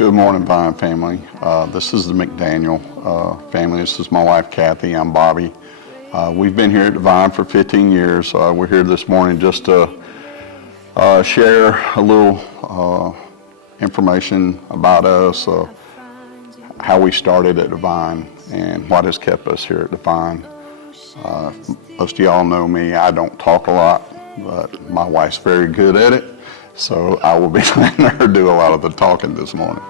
Good morning, Vine family. This is the McDaniel family. This is my wife, Kathy. I'm Bobby. We've been here at Vine for 15 years. We're here this morning just to share a little information about us, how we started at Vine, and what has kept us here at Vine. Most of y'all know me. I don't talk a lot, but my wife's very good at it. So I will be letting her do a lot of the talking this morning.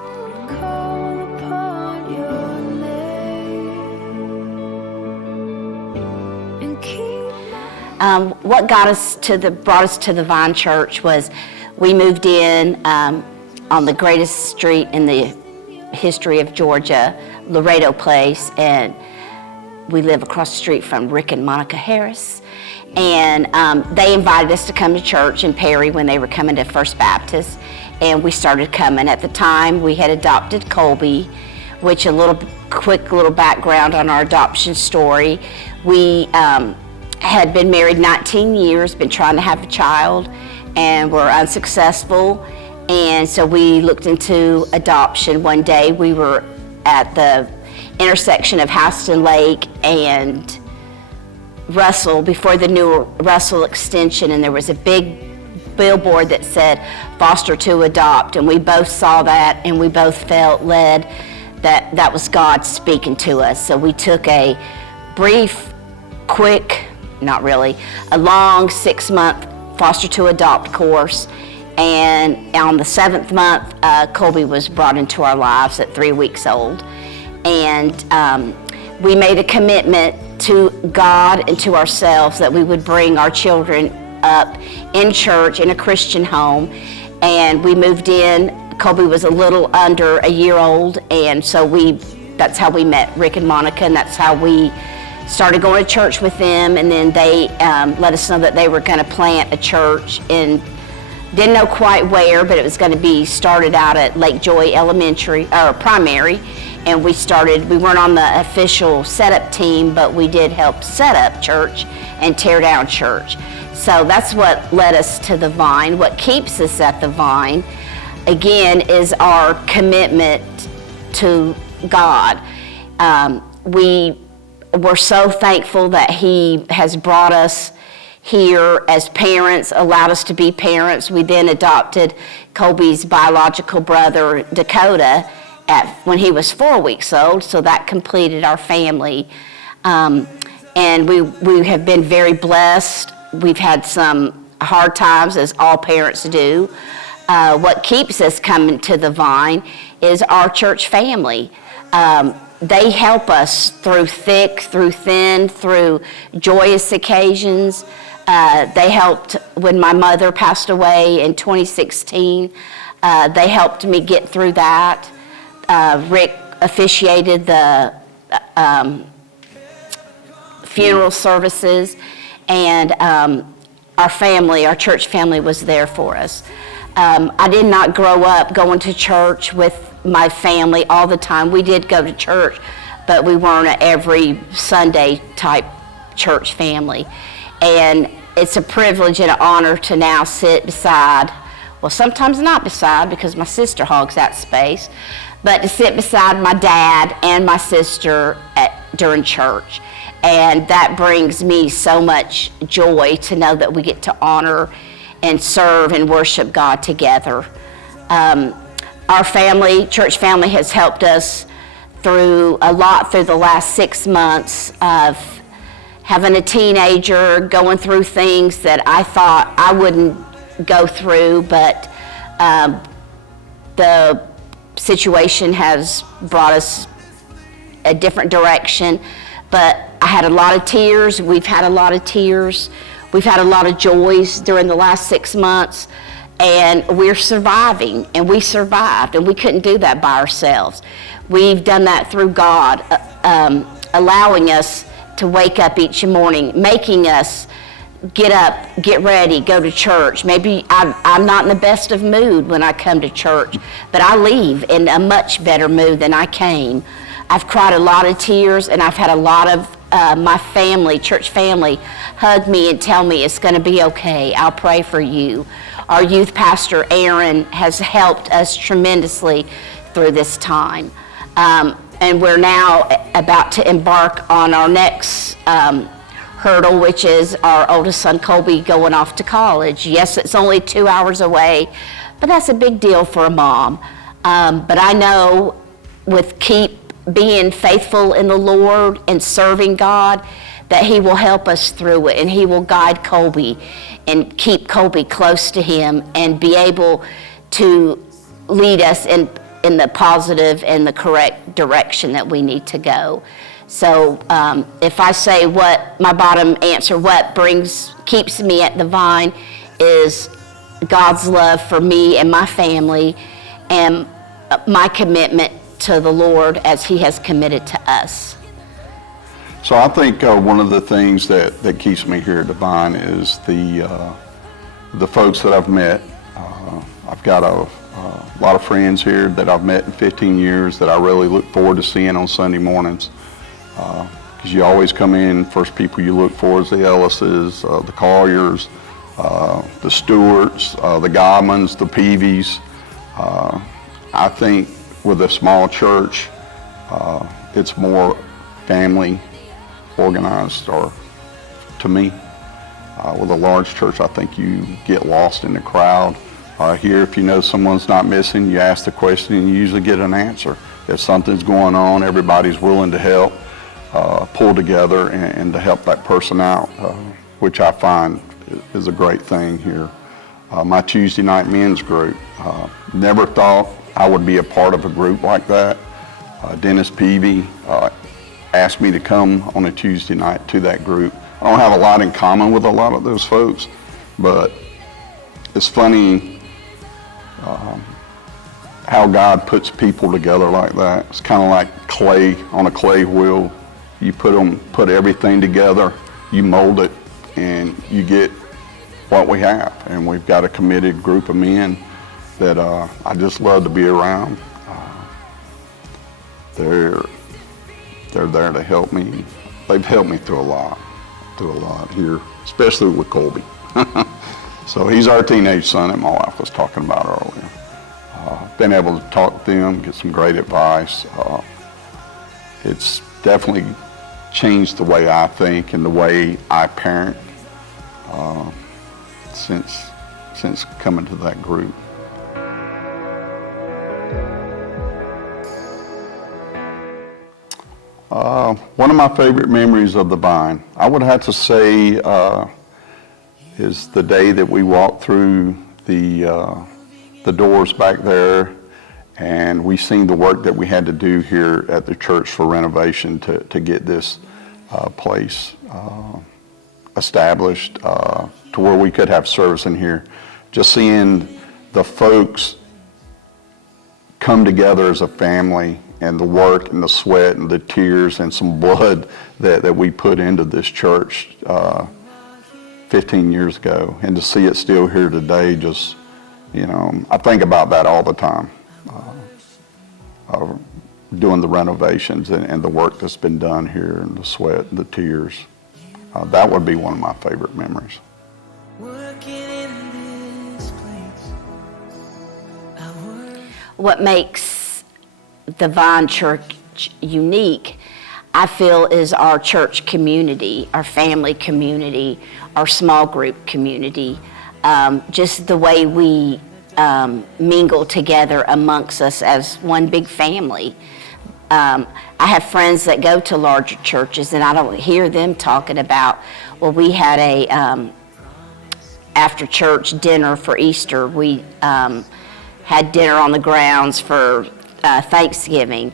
What brought us to the Vine Church was we moved in on the greatest street in the history of Georgia, Laredo Place, and we live across the street from Rick and Monica Harris. And they invited us to come to church in Perry when they were coming to First Baptist, and we started coming. At the time, we had adopted Colby, which quick little background on our adoption story. We had been married 19 years, been trying to have a child, and were unsuccessful. And so we looked into adoption. One day we were at the intersection of Houston Lake and Russell, before the new Russell extension, and there was a big billboard that said foster to adopt, and we both saw that and we both felt led that that was God speaking to us. So we took a brief, quick, not really, a long 6-month foster to adopt course, and on the 7th month Colby was brought into our lives at 3 weeks old, and we made a commitment to God and to ourselves that we would bring our children up in church in a Christian home. And we moved in. Colby was a little under a year old, and so that's how we met Rick and Monica, and that's how we started going to church with them. And then they let us know that they were going to plant a church in, didn't know quite where, but it was going to be started out at Lake Joy Elementary or Primary. And we weren't on the official setup team, but we did help set up church and tear down church. So that's what led us to the Vine. What keeps us at the Vine, again, is our commitment to God. We were so thankful that He has brought us here as parents, allowed us to be parents. We then adopted Colby's biological brother, Dakota, when he was 4 weeks old, so that completed our family. And we have been very blessed. We've had some hard times, as all parents do. What keeps us coming to the Vine is our church family. They help us through thick, through thin, through joyous occasions. They helped when my mother passed away in 2016. They helped me get through that. Rick officiated the funeral services, and our church family was there for us. I did not grow up going to church with my family all the time. We did go to church, but we weren't an every Sunday type church family. And it's a privilege and an honor to now sit beside, well, sometimes not beside because my sister hogs that space, but to sit beside my dad and my sister during church. And that brings me so much joy to know that we get to honor and serve and worship God together. Our church family has helped us through a lot through the last 6 months of having a teenager, going through things that I thought I wouldn't go through, but the situation has brought us a different direction. But I had a lot of tears. We've had a lot of tears. We've had a lot of joys during the last 6 months, and we're surviving, and we survived, and we couldn't do that by ourselves. We've done that through God, allowing us to wake up each morning, making us get up, get ready, go to church. Maybe I'm not in the best of mood when I come to church, but I leave in a much better mood than I came. I've cried a lot of tears, and I've had a lot of my family, church family, hug me and tell me it's going to be okay. I'll pray for you. Our youth pastor, Aaron, has helped us tremendously through this time. And we're now about to embark on our next hurdle, which is our oldest son, Colby, going off to college. Yes, it's only 2 hours away, but that's a big deal for a mom. But I know with keep being faithful in the Lord and serving God, that he will help us through it, and he will guide Colby and keep Colby close to him and be able to lead us in the positive and the correct direction that we need to go. So if I say what my bottom answer, what keeps me at the Vine, is God's love for me and my family, and my commitment to the Lord as he has committed to us. So I think one of the things that keeps me here at Divine is the folks that I've met. I've got a lot of friends here that I've met in 15 years that I really look forward to seeing on Sunday mornings. Because you always come in, first people you look for is the Ellises, the Colliers, the Stewarts, the Godmans, the Peavies. I think with a small church, it's more family organized, or to me. With a large church, I think you get lost in the crowd. Here, if you know someone's not missing, you ask the question and you usually get an answer. If something's going on, everybody's willing to help, pull together and to help that person out, which I find is a great thing here. My Tuesday night men's group, never thought I would be a part of a group like that. Dennis Peavy asked me to come on a Tuesday night to that group. I don't have a lot in common with a lot of those folks, but it's funny how God puts people together like that. It's kind of like clay on a clay wheel. You put everything together, you mold it, and you get what we have. And we've got a committed group of men that I just love to be around. They're there to help me. They've helped me through a lot here, especially with Colby. So he's our teenage son that my wife was talking about earlier. Been able to talk to them, get some great advice. It's definitely changed the way I think and the way I parent since coming to that group. One of my favorite memories of the Vine, I would have to say, is the day that we walked through the doors back there, and we seen the work that we had to do here at the church for renovation to get this place established to where we could have service in here. Just seeing the folks come together as a family, and the work and the sweat and the tears and some blood that we put into this church 15 years ago, and to see it still here today, just, I think about that all the time, doing the renovations and the work that's been done here, and the sweat and the tears. That would be one of my favorite memories. What makes the Vine Church unique, I feel, is our church community, our family community, our small group community, just the way we mingle together amongst us as one big family. I have friends that go to larger churches, and I don't hear them talking about, well, we had a after church dinner for Easter. We had dinner on the grounds for Thanksgiving.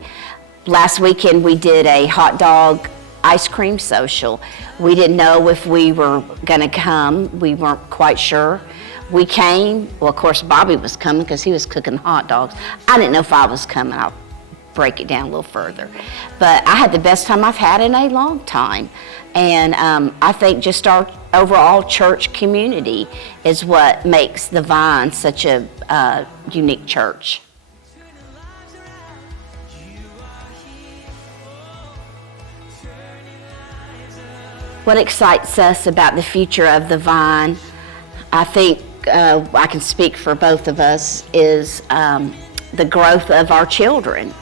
Last weekend we did a hot dog ice cream social. We didn't know if we were going to come. We weren't quite sure. We came. Well, of course, Bobby was coming because he was cooking hot dogs. I didn't know if I was coming. I'll break it down a little further. But I had the best time I've had in a long time. And I think just our overall church community is what makes the Vine such a unique church. What excites us about the future of the Vine, I think I can speak for both of us, is the growth of our children.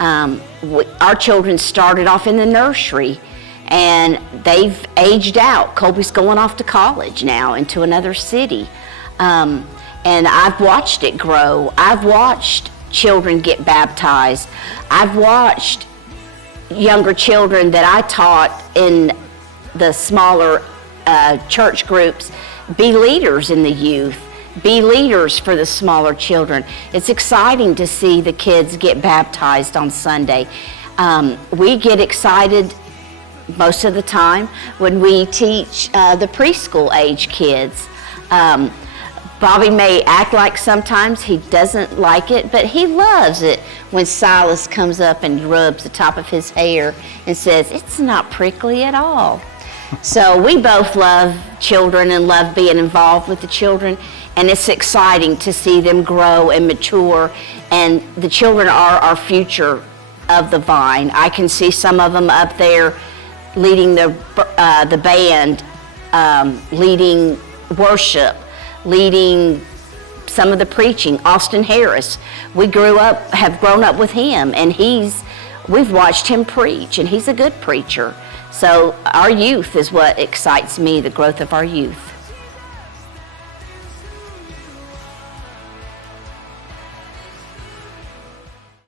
Our children started off in the nursery, and they've aged out. Colby's going off to college now into another city. And I've watched it grow. I've watched children get baptized. I've watched younger children that I taught in the smaller church groups be leaders in the youth, be leaders for the smaller children. It's exciting to see the kids get baptized on Sunday. We get excited most of the time when we teach the preschool age kids. Bobby may act like sometimes he doesn't like it, but he loves it when Silas comes up and rubs the top of his hair and says, "It's not prickly at all." So we both love children and love being involved with the children, and it's exciting to see them grow and mature, and the children are our future of the Vine. I can see some of them up there leading the band, leading worship, leading some of the preaching. Austin Harris, have grown up with him, and we've watched him preach, and he's a good preacher. So our youth is what excites me, the growth of our youth.